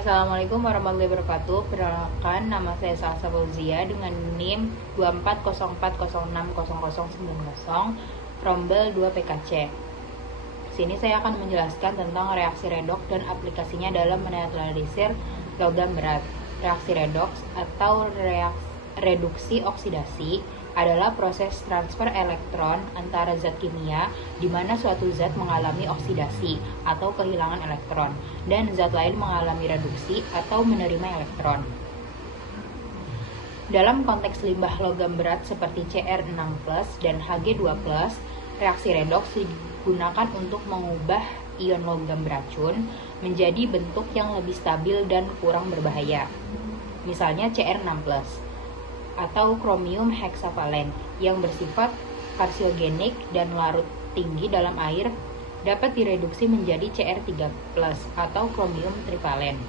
Assalamualaikum warahmatullahi wabarakatuh. Perkenalkan, nama saya Salsa Fauzia dengan NIM 2404060090 Rombel 2 PKC. Sini saya akan menjelaskan tentang reaksi redoks dan aplikasinya dalam menetralisir logam berat. Reaksi redoks atau reduksi oksidasi adalah proses transfer elektron antara zat kimia di mana suatu zat mengalami oksidasi atau kehilangan elektron dan zat lain mengalami reduksi atau menerima elektron. Dalam konteks limbah logam berat seperti Cr6+ dan Hg2+, reaksi redoks digunakan untuk mengubah ion logam beracun menjadi bentuk yang lebih stabil dan kurang berbahaya. Misalnya Cr6+ atau kromium heksavalen yang bersifat karsiogenik dan larut tinggi dalam air dapat direduksi menjadi Cr3+ atau kromium trivalen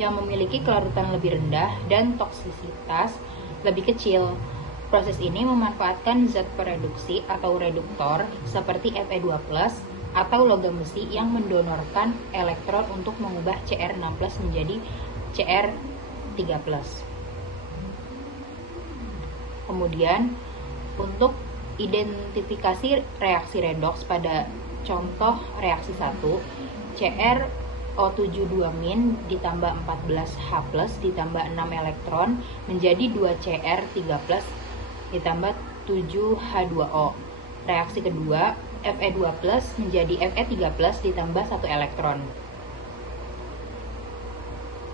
yang memiliki kelarutan lebih rendah dan toksisitas lebih kecil. Proses ini memanfaatkan zat pereduksi atau reduktor seperti Fe2+ atau logam besi yang mendonorkan elektron untuk mengubah Cr6+ menjadi Cr3+. Kemudian, untuk identifikasi reaksi redoks pada contoh reaksi 1, CrO7-2- ditambah 14H+ ditambah 6 elektron menjadi 2Cr3+ ditambah 7H2O. Reaksi kedua, Fe2+ menjadi Fe3+ ditambah 1 elektron.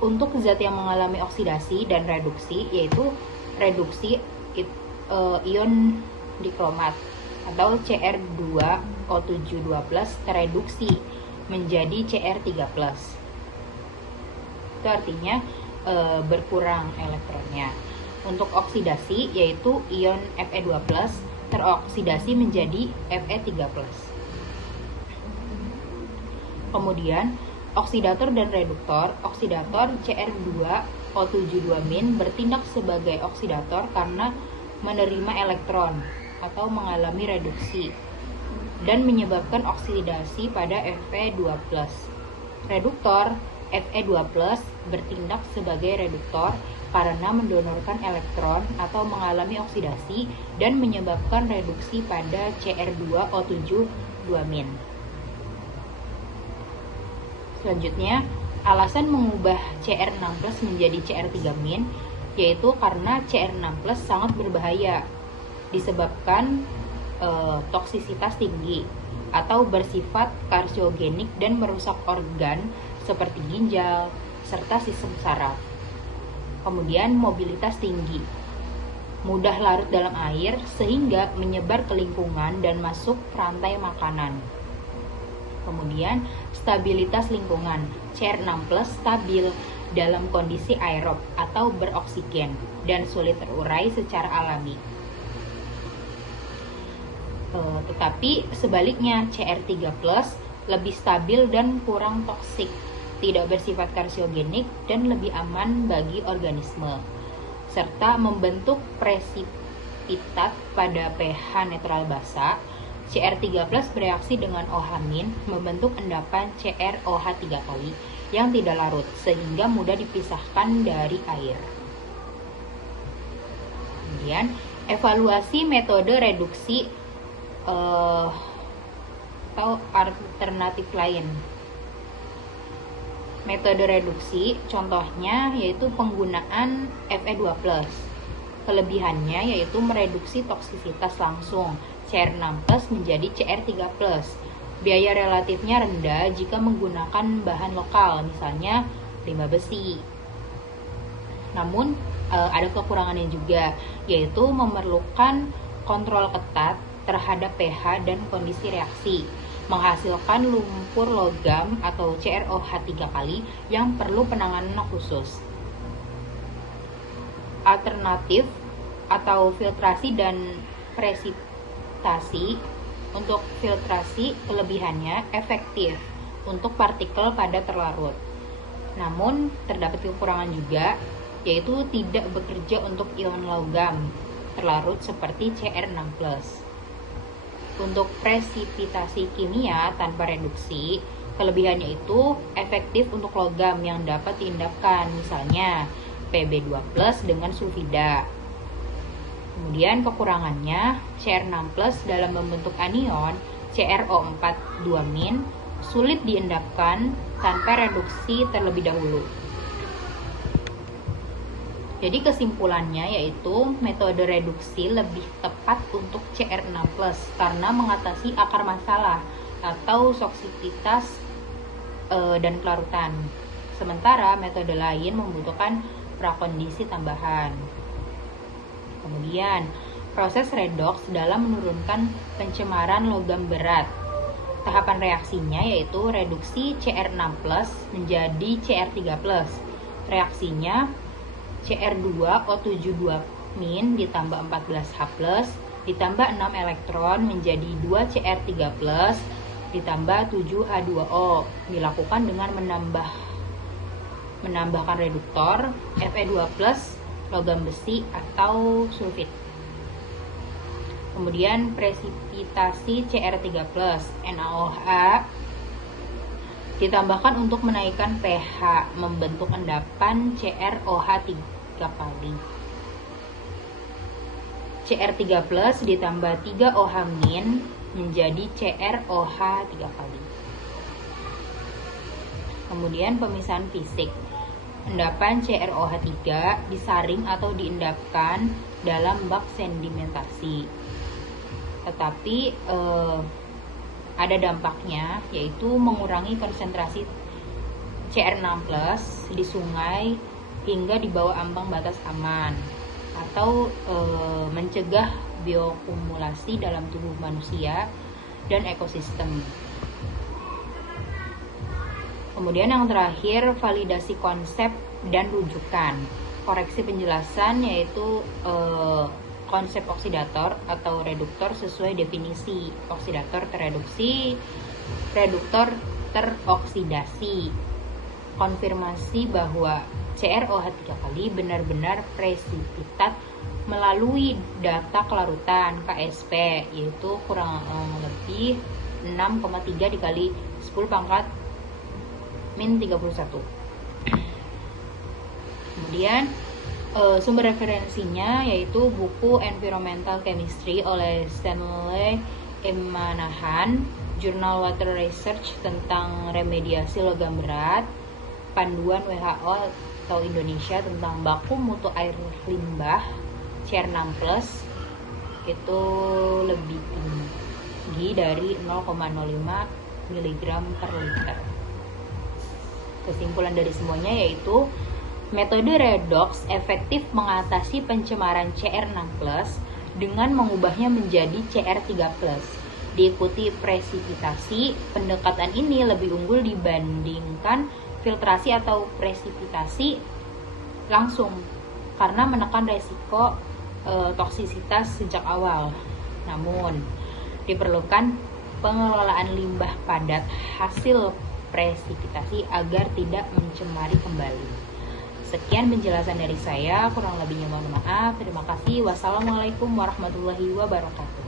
Untuk zat yang mengalami oksidasi dan reduksi, yaitu reduksi ion dikromat atau Cr2O7-2+ tereduksi menjadi Cr3+. Itu artinya berkurang elektronnya. Untuk oksidasi, yaitu ion Fe2+ teroksidasi menjadi Fe3+. Kemudian oksidator dan reduktor. Oksidator Cr2O7-2- bertindak sebagai oksidator karena menerima elektron atau mengalami reduksi dan menyebabkan oksidasi pada Fe2+. Reduktor Fe2+ bertindak sebagai reduktor karena mendonorkan elektron atau mengalami oksidasi dan menyebabkan reduksi pada Cr2O7-2-. Selanjutnya, alasan mengubah Cr6+ menjadi Cr3- yaitu karena Cr6+ sangat berbahaya disebabkan toksisitas tinggi atau bersifat karsiogenik dan merusak organ seperti ginjal serta sistem saraf. Kemudian mobilitas tinggi, mudah larut dalam air sehingga menyebar ke lingkungan dan masuk rantai makanan. Kemudian stabilitas lingkungan, Cr6+ stabil dalam kondisi aerob atau beroksigen dan sulit terurai secara alami. Tetapi sebaliknya Cr3+ lebih stabil dan kurang toksik, tidak bersifat karsiogenik dan lebih aman bagi organisme, serta membentuk presipitat pada pH netral basa. Cr3+ bereaksi dengan OH- membentuk endapan CrOH 3 kali yang tidak larut sehingga mudah dipisahkan dari air. Kemudian evaluasi metode reduksi atau alternatif lain. Metode reduksi contohnya yaitu penggunaan Fe2+. Kelebihannya yaitu mereduksi toksisitas langsung Cr6+ menjadi Cr3+. Biaya relatifnya rendah jika menggunakan bahan lokal, misalnya limbah besi. Namun ada kekurangannya juga, yaitu memerlukan kontrol ketat terhadap pH dan kondisi reaksi, menghasilkan lumpur logam atau CrOH 3 kali yang perlu penanganan khusus. Alternatif atau filtrasi dan presipitasi. Untuk filtrasi, kelebihannya efektif untuk partikel pada terlarut. Namun, terdapat kekurangan juga, yaitu tidak bekerja untuk ion logam terlarut seperti Cr6+. Untuk presipitasi kimia tanpa reduksi, Kelebihannya itu efektif untuk logam yang dapat diendapkan, misalnya Pb2+ dengan sulfida. Kemudian kekurangannya, Cr6+ dalam membentuk anion CrO4 2- sulit diendapkan tanpa reduksi terlebih dahulu. Jadi kesimpulannya yaitu metode reduksi lebih tepat untuk Cr6+ karena mengatasi akar masalah atau toksisitas dan kelarutan. Sementara metode lain membutuhkan prakondisi tambahan. Kemudian, proses redoks dalam menurunkan pencemaran logam berat. Tahapan reaksinya yaitu reduksi Cr6+ menjadi Cr3+. Reaksinya Cr2O72- ditambah 14H+ ditambah 6 elektron menjadi 2 Cr3+ ditambah 7 H2O dilakukan dengan menambahkan reduktor Fe2+ logam besi atau sulfit. Kemudian presipitasi Cr3+ NaOH ditambahkan untuk menaikkan pH membentuk endapan CrOH 3 kali. Cr3+ ditambah 3OH- menjadi CrOH 3 kali. Kemudian pemisahan fisik. Endapan CrOH 3 disaring atau diendapkan dalam bak sedimentasi. Tetapi ada dampaknya, yaitu mengurangi konsentrasi Cr6+ di sungai hingga di bawah ambang batas aman, atau mencegah bioakumulasi dalam tubuh manusia dan ekosistem. Kemudian yang terakhir, validasi konsep dan rujukan. Koreksi penjelasan yaitu konsep oksidator atau reduktor sesuai definisi oksidator tereduksi, reduktor teroksidasi. Konfirmasi bahwa CrOH 3 kali benar-benar presipitat melalui data kelarutan KSP, yaitu kurang lebih 6,3 dikali 10⁻⁻31. Kemudian sumber referensinya yaitu buku Environmental Chemistry oleh Stanley Manahan, Jurnal Water Research tentang remediasi logam berat, panduan WHO atau Indonesia tentang baku mutu air limbah Cr6+ itu lebih tinggi dari 0,05 mg per liter. Kesimpulan dari semuanya yaitu metode redoks efektif mengatasi pencemaran Cr6+ dengan mengubahnya menjadi Cr3+. Diikuti presipitasi, pendekatan ini lebih unggul dibandingkan filtrasi atau presipitasi langsung karena menekan resiko toksisitas sejak awal. Namun, diperlukan pengelolaan limbah padat hasil presipitasi agar tidak mencemari kembali. Sekian penjelasan dari saya, kurang lebihnya mohon maaf. Terima kasih. Wassalamualaikum warahmatullahi wabarakatuh.